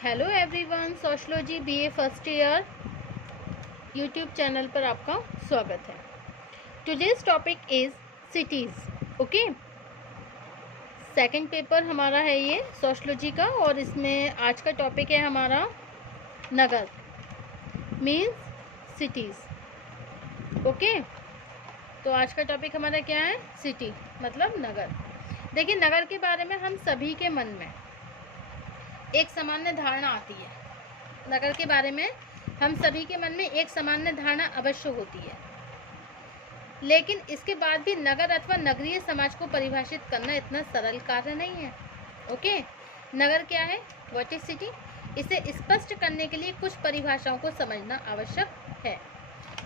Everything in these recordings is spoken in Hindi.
Hello everyone, sociology BA first year YouTube channel पर आपका स्वागत है। Today's topic is cities. Okay, second paper हमारा है ये सोशलॉजी का, और इसमें आज का टॉपिक है हमारा नगर मीन्स सिटीज़। ओके, तो आज का टॉपिक हमारा क्या है? सिटी मतलब नगर। देखिए, नगर के बारे में हम सभी के मन में एक सामान्य धारणा आती है। नगर के बारे में हम सभी के मन में एक सामान्य धारणा अवश्य होती है, लेकिन इसके बाद भी नगर अथवा नगरीय समाज को परिभाषित करना इतना सरल कार्य नहीं है। ओके, नगर क्या है? What is city? इसे स्पष्ट करने के लिए कुछ परिभाषाओं को समझना आवश्यक है।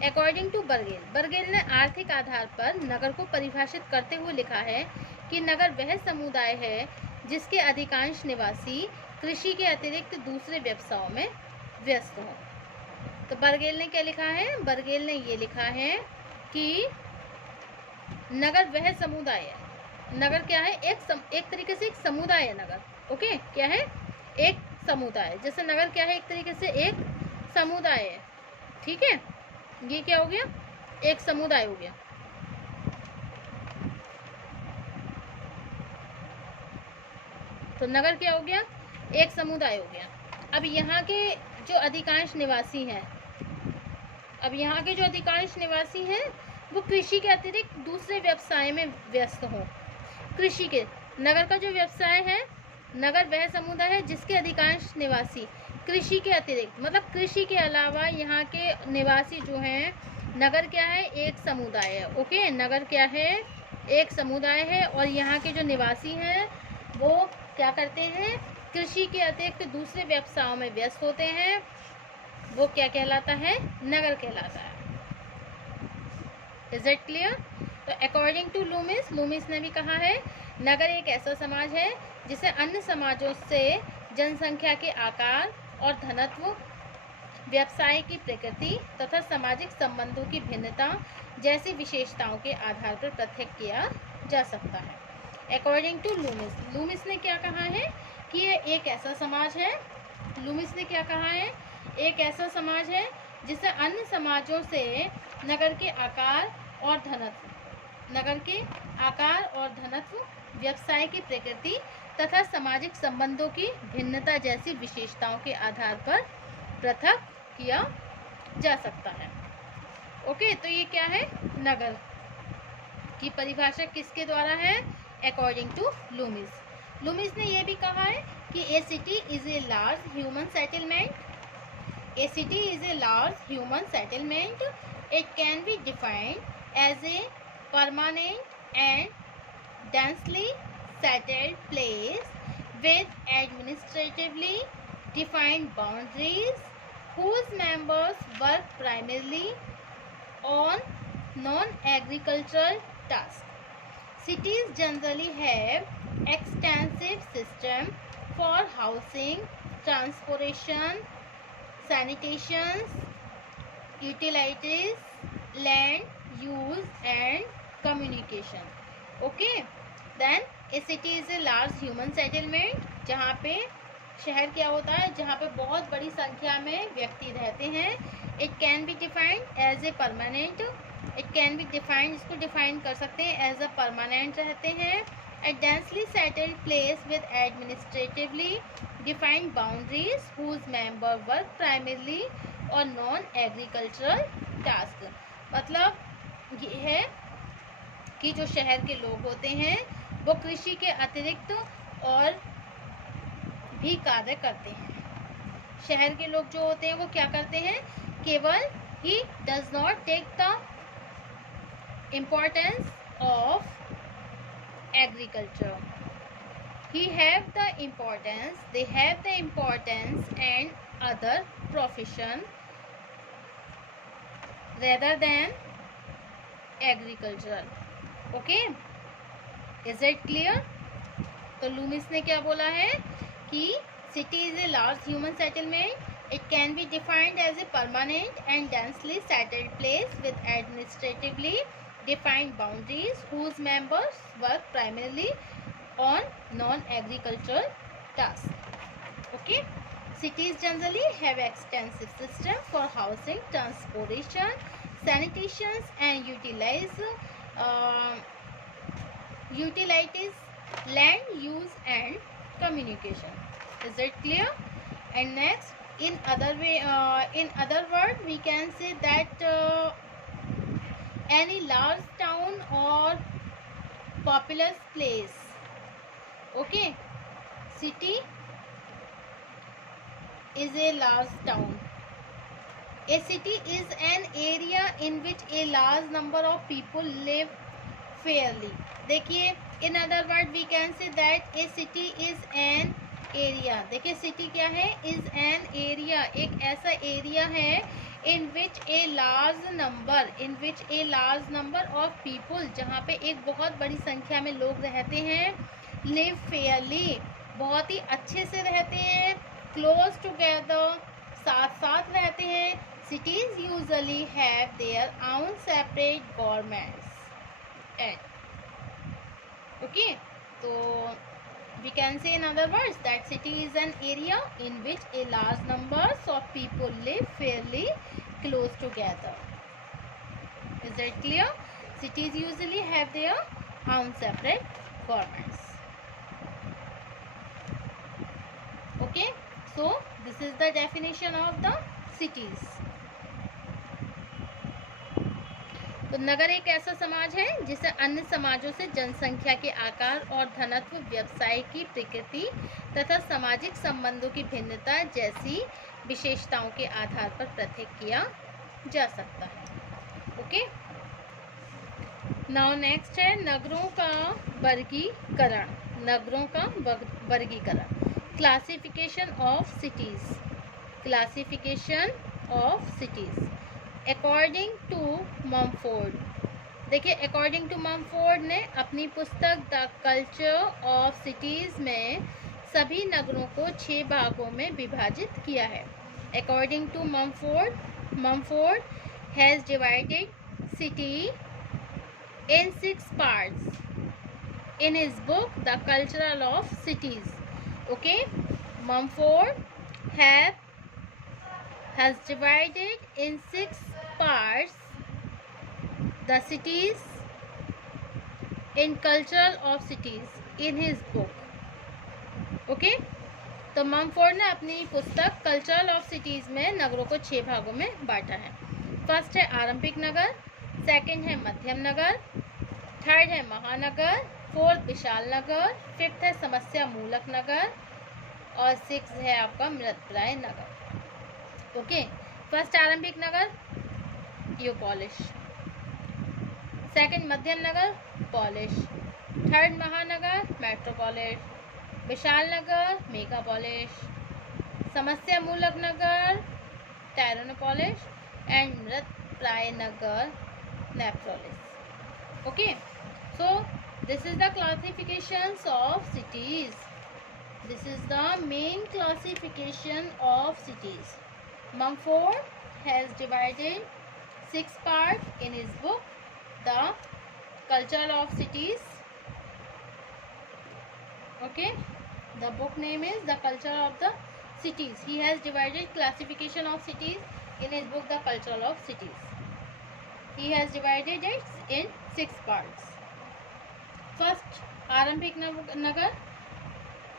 अकॉर्डिंग टू बर्गेल ने आर्थिक आधार पर नगर को परिभाषित करते हुए लिखा है कि नगर वह समुदाय है जिसके अधिकांश निवासी कृषि के अतिरिक्त दूसरे व्यवसायों में व्यस्त हों। तो बर्गेल ने क्या लिखा है? बर्गेल ने ये लिखा है कि नगर वह समुदाय है। नगर क्या है? एक तरीके से एक समुदाय है नगर। ओके, क्या है? एक समुदाय। जैसे नगर क्या है? एक तरीके से एक समुदाय है। ठीक है, ये क्या हो गया? एक समुदाय हो गया। तो नगर क्या हो गया? एक समुदाय हो गया। अब यहाँ के जो अधिकांश निवासी हैं वो कृषि के अतिरिक्त दूसरे व्यवसाय में व्यस्त हों। कृषि के, नगर का जो व्यवसाय है, नगर वह समुदाय है जिसके अधिकांश निवासी कृषि के अतिरिक्त मतलब कृषि के अलावा यहाँ के निवासी जो हैं, नगर क्या है? एक समुदाय है। ओके, नगर क्या है? एक समुदाय है, और यहाँ के जो निवासी हैं वो क्या करते हैं? कृषि के अतिरिक्त दूसरे व्यवसायों में व्यस्त होते हैं। वो क्या कहलाता है? नगर कहलाता है। Is it clear? तो अकॉर्डिंग टू लूमिस ने भी कहा है, नगर एक ऐसा समाज है जिसे अन्य समाजों से जनसंख्या के आकार और घनत्व, व्यवसाय की प्रकृति तथा सामाजिक संबंधों की भिन्नता जैसी विशेषताओं के आधार पर पृथक किया जा सकता है। अकॉर्डिंग टू लूमिस ने क्या कहा है कि ये एक ऐसा समाज है। लूमिस ने क्या कहा है? एक ऐसा समाज है जिसे अन्य समाजों से नगर के आकार और घनत्व, व्यवसाय की प्रकृति तथा सामाजिक संबंधों की भिन्नता जैसी विशेषताओं के आधार पर पृथक किया जा सकता है। ओके, तो ये क्या है? नगर की परिभाषा किसके द्वारा है? अकॉर्डिंग टू लूमिस ने यह भी कहा है कि a city is a large human settlement. It can be defined as a permanent and densely settled place with administratively defined boundaries whose members work primarily on non-agricultural tasks. Cities generally have extensive system for housing, transportation, sanitation, utilities, land use and communication. Okay, then A city is a large human settlement. जहाँ पे शहर क्या होता है? जहाँ पे बहुत बड़ी संख्या में व्यक्ति रहते हैं। It can be defined as a permanent. इसको डिफाइन कर सकते हैं एज अ परमानेंट रहते हैं। A densely settled place with administratively defined boundaries whose member work primarily और नॉन एग्रीकल्चरल टास्क। मतलब ये है कि जो शहर के लोग होते हैं वो कृषि के अतिरिक्त और भी कार्य करते हैं। शहर के लोग जो होते हैं वो क्या करते हैं? केवल ही does not take the importance of agriculture. They have the importance and other profession rather than agriculture. Okay, is it clear? तो लूमिस ने क्या बोला है कि city is a large human settlement. It can be defined as a permanent and densely settled place with administratively defined boundaries whose members work primarily on non agricultural task. Okay, Cities generally have extensive system for housing, transportation, sanitation and utilities, land use and communication. Is it clear? And next, in other words, we can say that any large town or populous place. Okay, city is a large town. A city is an area in which a large number of people live fairly. देखिए, in other word we can say that a city is an area. देखिए city क्या है? is an area, एक ऐसा एरिया है in which a large number of people, जहाँ पे एक बहुत बड़ी संख्या में लोग रहते हैं, live fairly, बहुत ही अच्छे से रहते हैं, close together, साथ साथ रहते हैं. Cities usually have their own separate governments. Okay, so we can say in other words that city is an area in which a large numbers of people live fairly close together. Is that clear? Cities usually have their own separate governments. Okay, so this is the definition of the cities. तो नगर एक ऐसा समाज है जिसे अन्य समाजों से जनसंख्या के आकार और घनत्व, व्यवसाय की प्रकृति तथा सामाजिक संबंधों की भिन्नता जैसी विशेषताओं के आधार पर पृथक किया जा सकता है. ओके, नाउ नेक्स्ट है नगरों का वर्गीकरण. नगरों का वर्गीकरण. Classification of cities. Classification of cities according to Mumford. देखिए, अकॉर्डिंग टू ममफोर्ड ने अपनी पुस्तक द कल्चर ऑफ सिटीज में सभी नगरों को 6 भागों में विभाजित किया है. According to Mumford has divided city in 6 parts in his book The Culture of Cities. Okay, Mumford has divided in 6 parts the cities in Culture of Cities in his book. Okay, तो ममफोर्ड ने अपनी पुस्तक कल्चर ऑफ सिटीज में नगरों को 6 भागों में बांटा है. फर्स्ट है आरंभिक नगर, सेकंड है मध्यम नगर, थर्ड है महानगर, फोर्थ विशाल नगर, फिफ्थ है समस्या मूलक नगर और 6 है आपका मृतप्राय नगर. ओके, फर्स्ट आरंभिक नगर यूपोलिश, सेकंड मध्यम नगर पॉलिश, थर्ड महानगर मेट्रोपोलिश, विशाल नगर मेगापोलिश, समस्या मूलक नगर टायरोनोपोलिश एंड मृतप्राय नगर necropolis. Okay, so this is the classifications of cities. This is the main classification of cities. Mumford has divided 6 parts in his book The Culture of Cities. Okay, the book name is The Culture of the Cities. He has divided classification of cities in his book The Culture of Cities. He has divided it in 6 parts. First आरंभिक नगर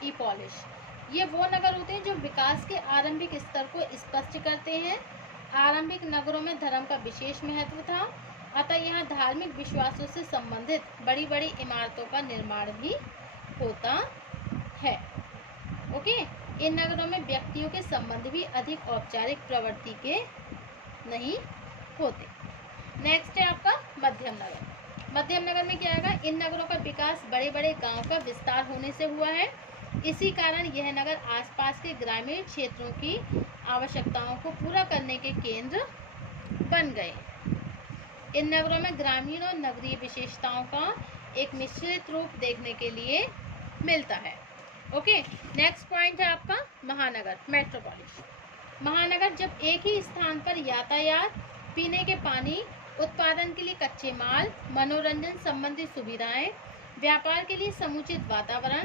ईपॉलिश. ये वो नगर होते हैं जो विकास के आरंभिक स्तर को स्पष्ट करते हैं. आरंभिक नगरों में धर्म का विशेष महत्व था, अतः यहाँ धार्मिक विश्वासों से संबंधित बड़ी बड़ी इमारतों का निर्माण भी होता है. ओके, इन नगरों में व्यक्तियों के संबंध भी अधिक औपचारिक प्रवृत्ति के नहीं होते. नेक्स्ट है आपका मध्यम नगर. मध्यम नगर में क्या आएगा? इन नगरों का विकास बड़े बड़े गांव का विस्तार होने से हुआ है. इसी कारण यह नगर आसपास के ग्रामीण क्षेत्रों की आवश्यकताओं को पूरा करने के केंद्र बन गए. इन नगरों में ग्रामीण और नगरीय विशेषताओं का एक मिश्रित रूप देखने के लिए मिलता है. ओके, नेक्स्ट पॉइंट है आपका महानगर मेट्रोपोलिस. महानगर जब एक ही स्थान पर यातायात, पीने के पानी, उत्पादन के लिए कच्चे माल, मनोरंजन संबंधी सुविधाएं, व्यापार के लिए समुचित वातावरण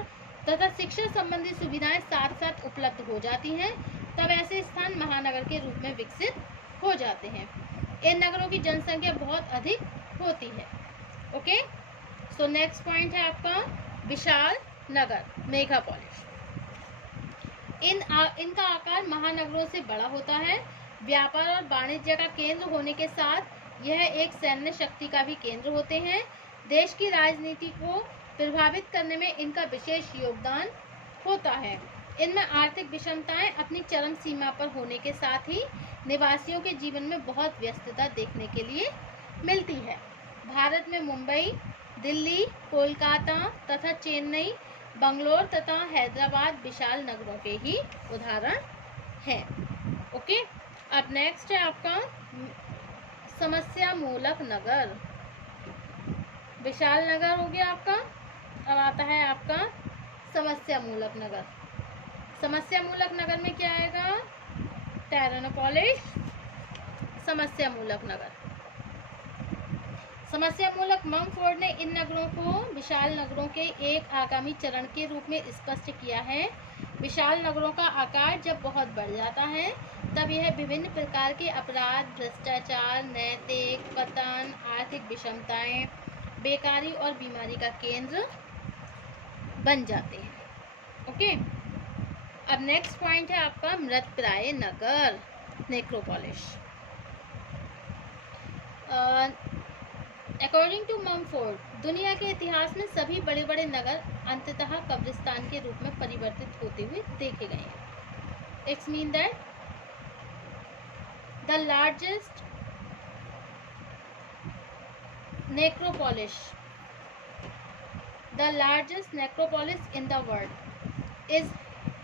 तथा शिक्षा संबंधी सुविधाएं साथ साथ उपलब्ध हो जाती हैं, तब ऐसे स्थान महानगर के रूप में विकसित हो जाते हैं। इन नगरों की जनसंख्या बहुत अधिक होती है। ओके, सो नेक्स्ट पॉइंट है आपका विशाल नगर, मेगापोलिस। इनका आकार महानगरों से बड़ा होता है। व्यापार और वाणिज्य का केंद्र होने के साथ यह एक सैन्य शक्ति का भी केंद्र होते हैं। देश की राजनीति को प्रभावित करने में इनका विशेष योगदान होता है। इनमें आर्थिक विषमताएं अपनी चरम सीमा पर होने के साथ ही निवासियों के जीवन में बहुत व्यस्तता देखने के लिए मिलती है। भारत में मुंबई, दिल्ली, कोलकाता तथा चेन्नई, बंगलोर तथा हैदराबाद विशाल नगरों के ही उदाहरण हैं। ओके, अब नेक्स्ट है आपका समस्या मूलक नगर। विशाल नगर हो गया आपका, अब आता है आपका समस्या मूलक नगर। समस्या मूलक नगर में क्या आएगा? टेरानोपोलिस, समस्या मूलक नगर। समस्या मूलक ममफोर्ड ने इन नगरों को विशाल नगरों के एक आगामी चरण के रूप में स्पष्ट किया है। विशाल नगरों का आकार जब बहुत बढ़ जाता है तब यह विभिन्न प्रकार के अपराध, भ्रष्टाचार, नैतिक पतन, आर्थिक विषमताएं, बेकारी और बीमारी का केंद्र बन जाते हैं। ओके, अब नेक्स्ट पॉइंट है आपका मृतप्राय नगर, नेक्रोपोलिस। अकॉर्डिंग टू ममफोर्ड, दुनिया के इतिहास में सभी बड़े बड़े नगर अंततः कब्रिस्तान के रूप में परिवर्तित होते हुए देखे गए हैं। It's mean that the largest necropolis in the world is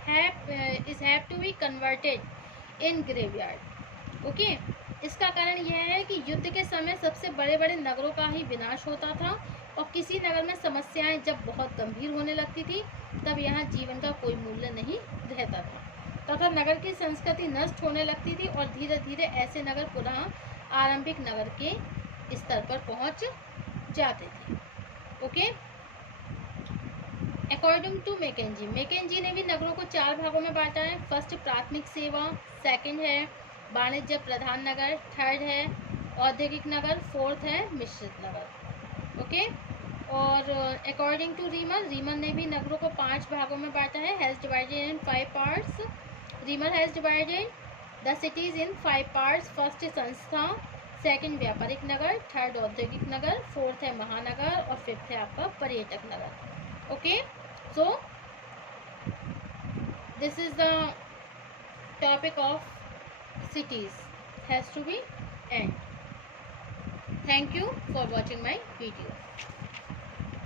have to be converted in graveyard। Okay, इसका कारण यह है कि युद्ध के समय सबसे बड़े बड़े नगरों का ही विनाश होता था और किसी नगर में समस्याएं जब बहुत गंभीर होने लगती थी तब यहाँ जीवन का कोई मूल्य नहीं रहता था तथा नगर की संस्कृति नष्ट होने लगती थी और धीरे धीरे ऐसे नगर पुनः आरंभिक नगर के स्तर पर पहुंच जाते थे। ओके, अकॉर्डिंग टू मैकेंजी ने भी नगरों को 4 भागों में बांटा है। फर्स्ट प्राथमिक सेवा, सेकंड है वाणिज्य प्रधान नगर, थर्ड है औद्योगिक नगर, फोर्थ है मिश्रित नगर। ओके, और अकॉर्डिंग टू रीमन ने भी नगरों को 5 भागों में बांटा है। Has divided in 5 parts. Riemann has divided the cities in 5 parts. First संस्था, सेकंड व्यापारिक नगर, थर्ड औद्योगिक नगर, फोर्थ है महानगर और फिफ्थ है आपका पर्यटक नगर। Okay, so this is the topic of cities has to be end. Thank you for watching my video.